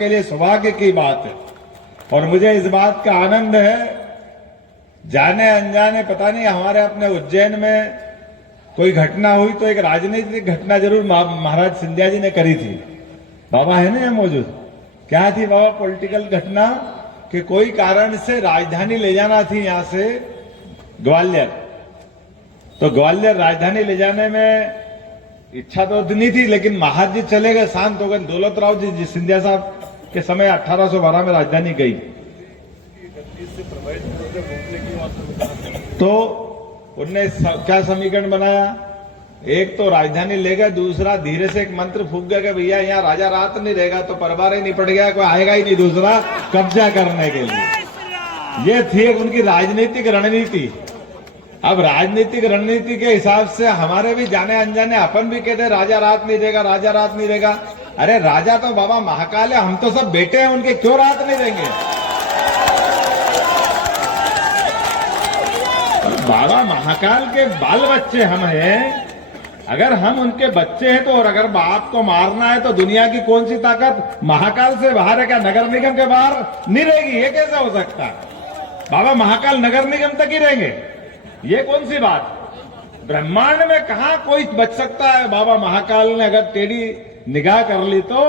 सबके लिए सौभाग्य की बात है। और मुझे इस बात का आनंद है, जाने अनजाने पता नहीं हमारे अपने उज्जैन में कोई घटना हुई तो एक राजनीतिक घटना जरूर महाराज सिंधिया जी ने करी थी। बाबा है ना यहाँ मौजूद? क्या थी बाबा पॉलिटिकल घटना? कि कोई कारण से राजधानी ले जाना थी यहाँ से ग्वालियर। तो ग्वालियर राजधानी ले जाने में इच्छा तो नहीं थी, लेकिन महाराज जी चले गए, शांत हो गए। दौलतराव जी सिंधिया साहब के समय 1812 में राजधानी गई। तो उनने क्या समीकरण बनाया? एक तो राजधानी ले गए, दूसरा धीरे से एक मंत्र फूक गया कि भैया यहाँ राजा रात नहीं रहेगा, तो परिवार ही निपट गया, कोई आएगा ही नहीं दूसरा कब्जा करने के लिए। ये थी एक उनकी राजनीतिक रणनीति। अब राजनीतिक रणनीति के हिसाब से हमारे भी जाने अनजाने अपन भी कहते राजा रात नहीं देगा, राजा रात नहीं देगा। अरे राजा तो बाबा महाकाल है, हम तो सब बेटे हैं उनके, क्यों रात नहीं देंगे? बाबा महाकाल के बाल बच्चे हम हैं। अगर हम उनके बच्चे हैं तो, और अगर बाप को मारना है तो दुनिया की कौन सी ताकत महाकाल से बाहर है? क्या नगर निगम के बाहर नहीं रहेगी? ये कैसे हो सकता है? बाबा महाकाल नगर निगम तक ही रहेंगे? ये कौन सी बात? ब्रह्मांड में कहां कोई बच सकता है? बाबा महाकाल ने अगर टेढ़ी निगाह कर ली तो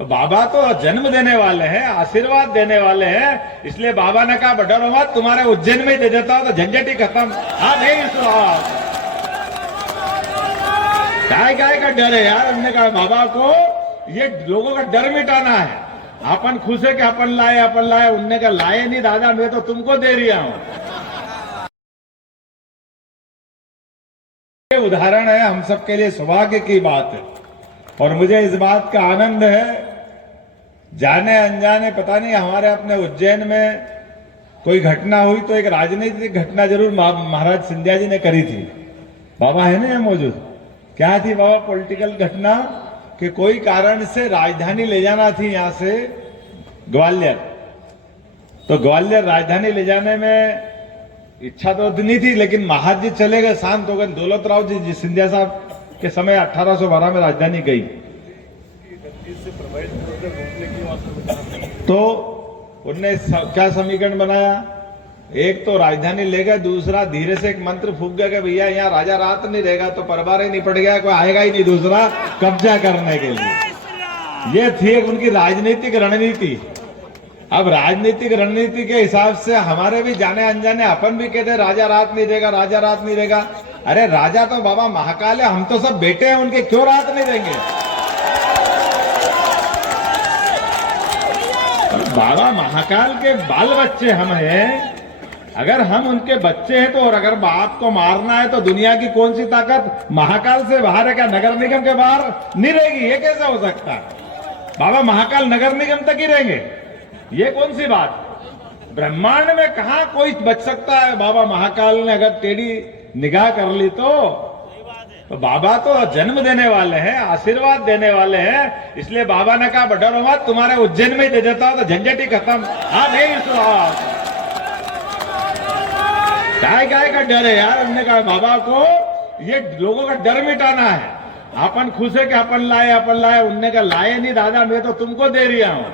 बाबा तो जन्म देने वाले हैं, आशीर्वाद देने वाले हैं। इसलिए बाबा ने कहा डरो मत, तुम्हारे उज्जैन में ही दे देता हूं तो झंझट ही खत्म। हाँ नहीं सुना काय का डर है यार? हमने कहा बाबा को ये लोगों का डर मिटाना है। अपन खुश है कि अपन लाए। उनने कहा लाए नहीं दादा, मैं तो तुमको दे रहा हूं। ये उदाहरण है, हम सबके लिए सौभाग्य की बात है। और मुझे इस बात का आनंद है, जाने अनजाने पता नहीं हमारे अपने उज्जैन में कोई घटना हुई तो एक राजनीतिक घटना जरूर महाराज सिंधिया जी ने करी थी। बाबा है ना यहाँ मौजूद? क्या थी बाबा पॉलिटिकल घटना? कि कोई कारण से राजधानी ले जाना थी यहाँ से ग्वालियर। तो ग्वालियर राजधानी ले जाने में इच्छा तो नहीं थी, लेकिन महाराज जी चले गए, शांत हो गए। दौलतराव जी सिंधिया साहब के समय 1812 में राजधानी गई। तो उनने क्या समीकरण बनाया? एक तो राजधानी ले गए, दूसरा धीरे से एक मंत्र फूक गया कि भैया यहाँ राजा रात नहीं रहेगा, तो परिवार ही निपट गया, कोई आएगा ही नहीं दूसरा कब्जा करने के लिए। ये थी एक उनकी राजनीतिक रणनीति। अब राजनीतिक रणनीति के हिसाब से हमारे भी जाने अनजाने अपन भी कहते राजा रात नहीं देगा, राजा रात नहीं देगा। अरे राजा तो बाबा महाकाल है, हम तो सब बेटे हैं उनके, क्यों रात नहीं देंगे? बाबा महाकाल के बाल बच्चे हम हैं। अगर हम उनके बच्चे हैं तो, और अगर बाप को मारना है तो दुनिया की कौन सी ताकत महाकाल से बाहर है? क्या नगर निगम के बाहर नहीं रहेगी? ये कैसे हो सकता है? बाबा महाकाल नगर निगम तक ही रहेंगे? ये कौन सी बात? ब्रह्मांड में कहां कोई बच सकता है? बाबा महाकाल ने अगर टेढ़ी निगाह कर ली तो बाबा तो जन्म देने वाले हैं, आशीर्वाद देने वाले हैं। इसलिए बाबा ने कहा डरो मत, तुम्हारे उज्जैन में ही दे देता हूं तो झंझट ही खत्म। हाँ नहीं सुना काय का डर है यार? हमने कहा बाबा को ये लोगों का डर मिटाना है। अपन खुश है कि अपन लाए। उनने कहा लाए नहीं दादा, मैं तो तुमको दे रहा हूं।